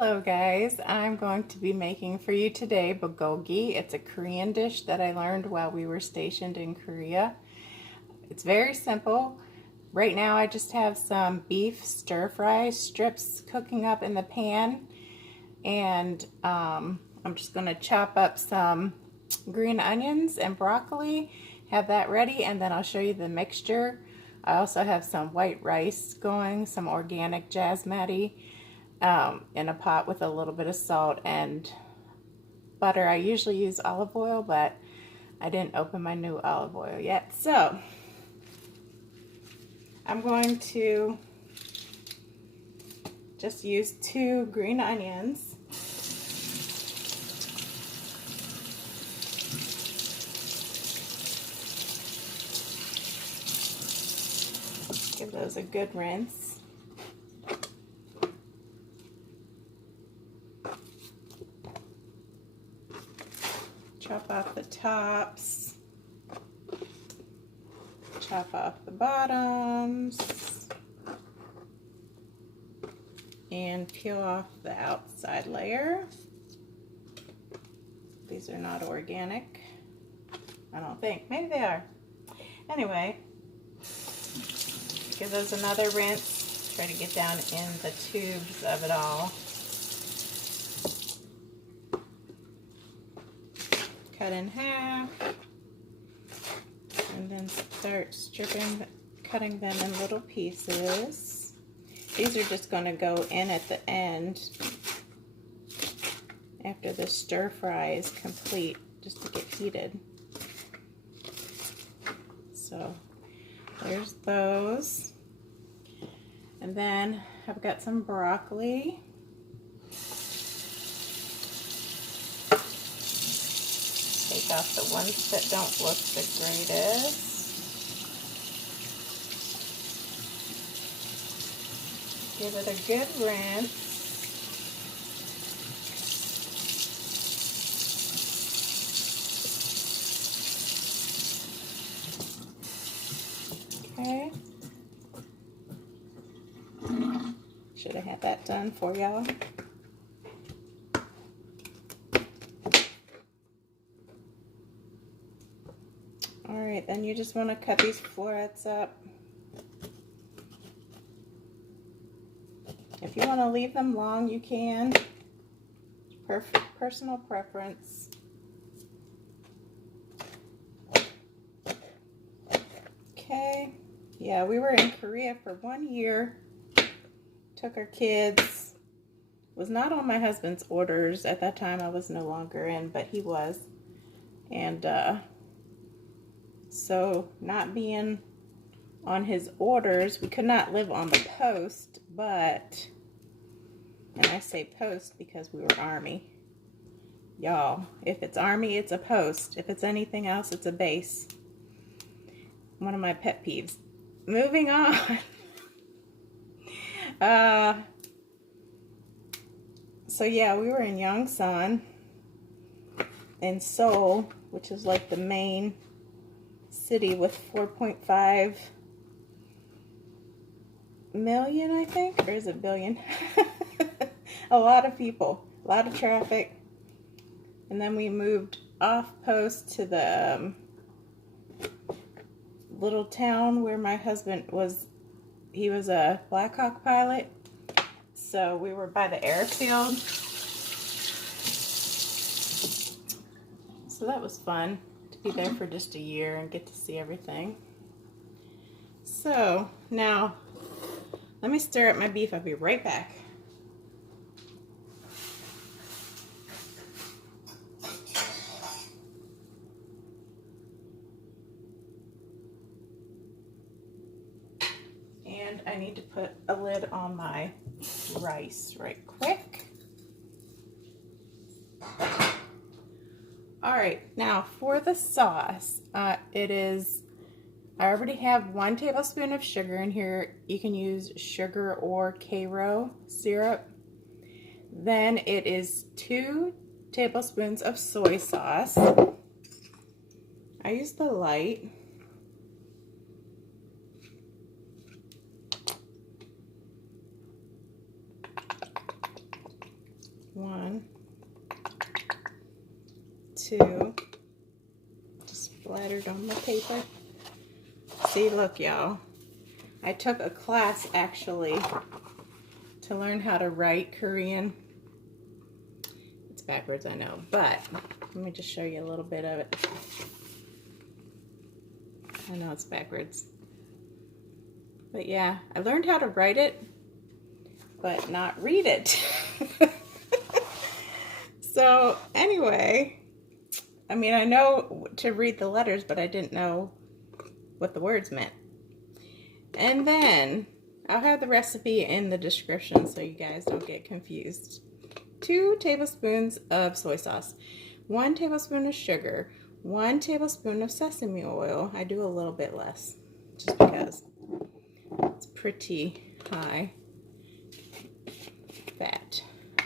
Hello guys, I'm going to be making for you today bulgogi. It's a Korean dish that I learned while we were stationed in Korea. It's very simple. Right now I just have some beef stir-fry strips cooking up in the pan, and I'm just going to chop up some green onions and broccoli, have that ready, and then I'll show you the mixture. I also have some white rice going, some organic jasmati, in a pot with a little bit of salt and butter. I usually use olive oil, but I didn't open my new olive oil yet. So I'm going to just use 2 green onions. Give those a good rinse. Chop off the tops, chop off the bottoms, and peel off the outside layer. These are not organic, I don't think. Maybe they are. Anyway, give those another rinse. Try to get down in the tubes of it all. Cut in half, and then start cutting them in little pieces. These are just going to go in at the end after the stir fry is complete, just to get heated. So there's those, and then I've got some broccoli. Take off the ones that don't look the greatest. Give it a good rinse. Okay. Should have had that done for y'all. Alright, then you just want to cut these florets up. If you want to leave them long, you can. Personal preference. Okay. Yeah, we were in Korea for 1 year. Took our kids. Was not on my husband's orders. At that time, I was no longer in, but he was. And, so not being on his orders, we could not live on the post, but, and I say post because we were Army. Y'all, if it's Army, it's a post. If it's anything else, it's a base. One of my pet peeves. Moving on. So yeah, we were in Yongsan in Seoul, which is like the main city with 4.5 million, I think, or is it billion? A lot of people, a lot of traffic. And then we moved off post to the little town where my husband was. He was a Black Hawk pilot, so we were by the airfield. So that was fun. Be there for just a year and get to see everything. So now let me stir up my beef. I'll be right back. And I need to put a lid on my rice right quick. Alright, now for the sauce, I already have 1 tablespoon of sugar in here. You can use sugar or kayro syrup. Then it is 2 tablespoons of soy sauce. I use the light. 1, 2, just splattered on my paper. See, look, y'all. I took a class actually to learn how to write Korean. It's backwards, I know, but let me just show you a little bit of it. I know it's backwards. But yeah, I learned how to write it, but not read it. So anyway, I mean, I know to read the letters, but I didn't know what the words meant. And then I'll have the recipe in the description so you guys don't get confused. 2 tablespoons of soy sauce, 1 tablespoon of sugar, 1 tablespoon of sesame oil. I do a little bit less just because it's pretty high fat.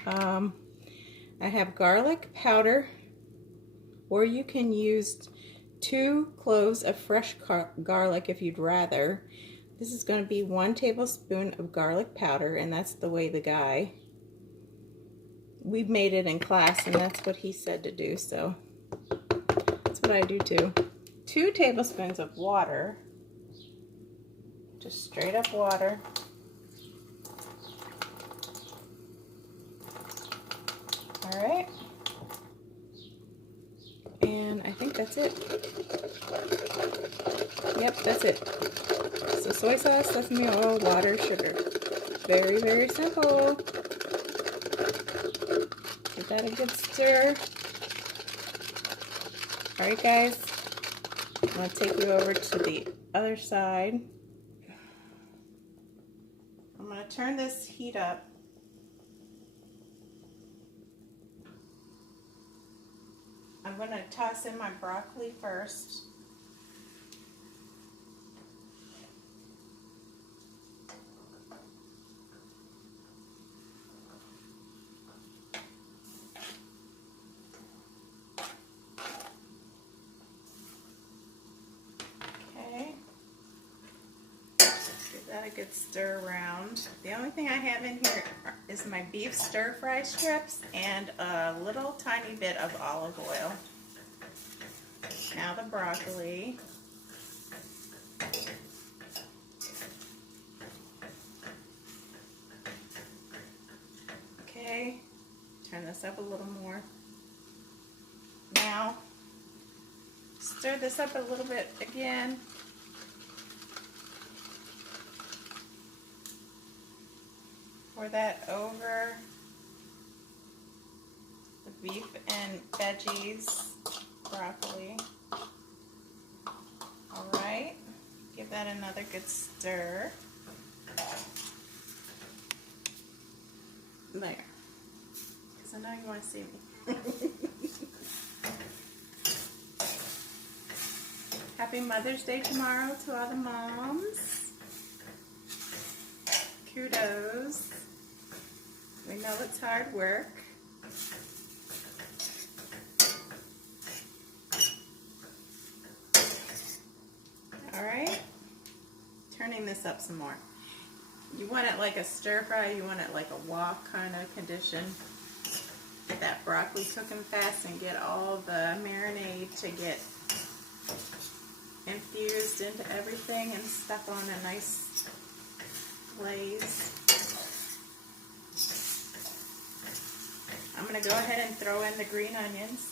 I have garlic powder, or you can use 2 cloves of fresh garlic if you'd rather. This is going to be 1 tablespoon of garlic powder, and that's the way the guy, we made it in class, and that's what he said to do, so that's what I do too. 2 tablespoons of water, just straight up water. All right, and I think that's it. Yep, that's it. So soy sauce, sesame oil, water, sugar. Very, very simple. Give that a good stir. All right, guys, I'm gonna take you over to the other side. I'm gonna turn this heat up. I'm going to toss in my broccoli first. Okay. Give that a good stir around. The only thing I have in here is my beef stir fry strips and a little tiny bit of olive oil. Now the broccoli. Okay, turn this up a little more. Now, stir this up a little bit again. Pour that over the beef and veggies, broccoli. All right, give that another good stir. There, because I know you want to see me. Happy Mother's Day tomorrow to all the moms. Kudos. We know it's hard work. All right, turning this up some more. You want it like a stir fry, you want it like a wok kind of condition. Get that broccoli cooking fast and get all the marinade to get infused into everything and stuck on a nice glaze. I'm going to go ahead and throw in the green onions.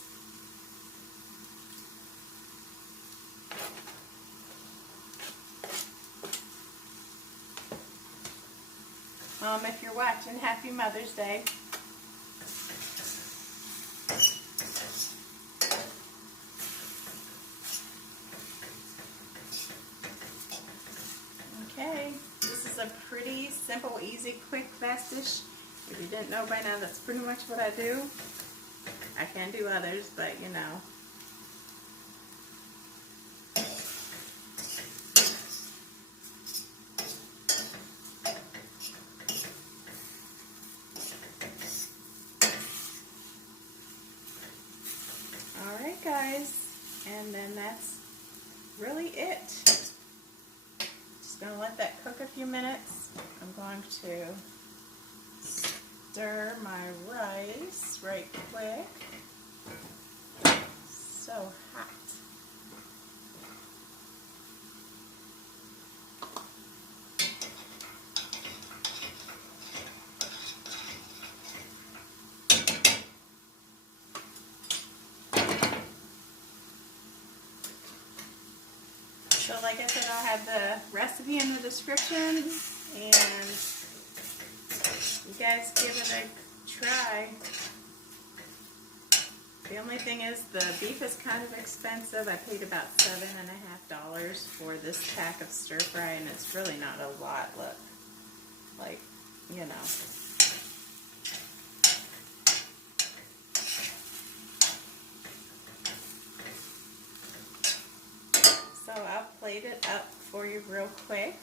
If you're watching, happy Mother's Day. Okay, this is a pretty simple, easy, quick, fast dish. If you didn't know by now, that's pretty much what I do. I can do others, but you know. Alright guys, and then that's really it. Just going to let that cook a few minutes. I'm going to stir my rice. right quick. So hot. So like I said, I'll have the recipe in the description, and you guys give it a try. The only thing is the beef is kind of expensive. I paid about $7.50 for this pack of stir fry, and it's really not a lot. Look, like, you know. So I'll plate it up for you real quick.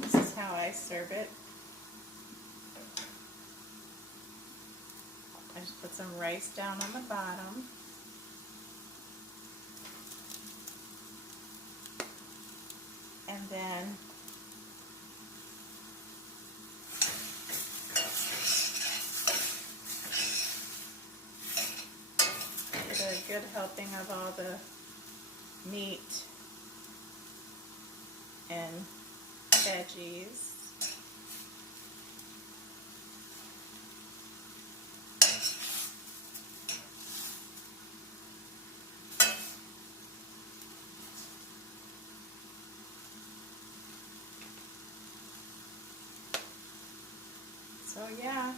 This is how I serve it. I just put some rice down on the bottom. And then get a good helping of all the meat and veggies. So yeah,